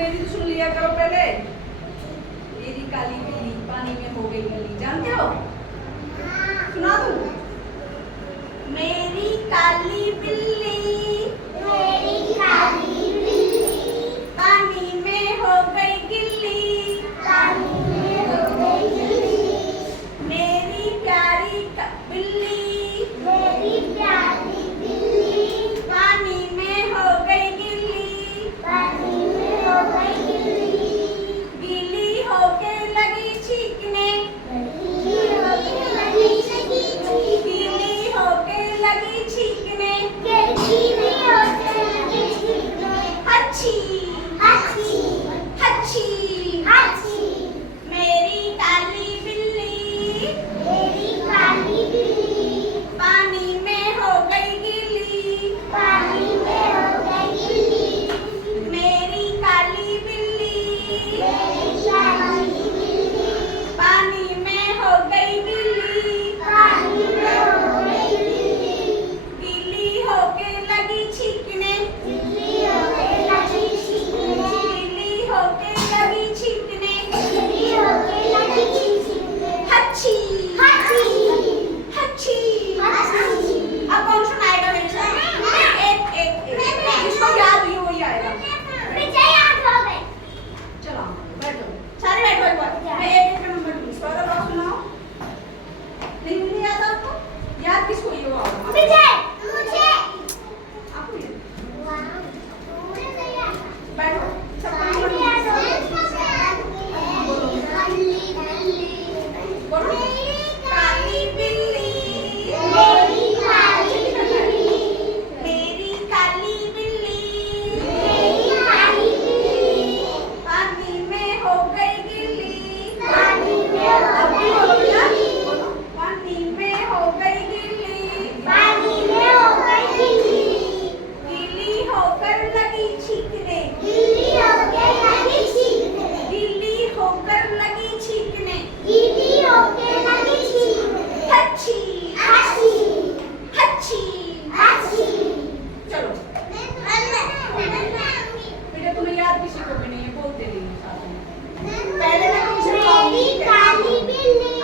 मेरी तो सुन लिया करो पहले। मेरी काली बिल्ली पानी में हो गई गली, जानते हो? सुना दूं? मेरी काली बिल्ली, मेरी काली बिल्ली पानी में हो गई गिल्ली, पानी में हो गई गिल्ली। मेरी प्यारी बिल्ली, मेरी प्यारी बिल्ली पानी में हो गई गिल्ली, पानी में हो गई गिल्ली। गीली होके लगी छींकने, गीली होके लगी छींकने, गीली होके लगी छींकने, गीली होके लगी छींकने। हच्छी हच्छी हच्छी। हच्छी। मेरी काली बिल्ली, मेरी काली बिल्ली पानी में हो गई गिल्ली, पानी में हो गई गिल्ली। मेरी काली बिल्ली, मेरी काली बिल्ली पानी में हो गई गिल्ली, पानी में हो गई गिल्ली। गीली होके लगी छींकने, गीली होके लगी छींकने, गीली होके लगी छींकने, गीली होके लगी छींकने। हच्छी हच्छी हच्छी। हच्छी। अब कौन सुनाएगा मेरे साथ? एक एक एक जिसको याद हुई वही आएगा। मुझे याद हो गई। चलो बैठो, सारे बैठो एक बार। मैं एक एक नंबर दूँ, इसका तो आप सुनाओ। नहीं याद आपको? याद किसको ये हुआ होगा? मुझे मुझे आपको ये? मुझे नहीं याद। बैठो, सबको नंबर मुझे दूँ। याद हो गई। बिल्ली बिल्ली बोलो। काली बिल्ली, मेरी काली बिल्ली मेरी काली बिल्ली, मेरी काली बिल्ली पानी में हो गई गिल्ली, पानी में हो अभी गई बोलो बेटा, गिल्ली। बोलो। पानी में हो गई गिल्ली, पानी में हो गई गिल्ली। गीली होकर लगी छींकने, गीली होके लगी छींकने, गीली होकर लगी छींकने, गीली होके लगी छींकने। हच्छी हच्छी हच्छी। हच्छी। चलो बेटा, तुम्हें याद किसी को भी नहीं है, बोलते नहीं है साथ में। पहले मैं तुमसे मेरी काली बिल्ली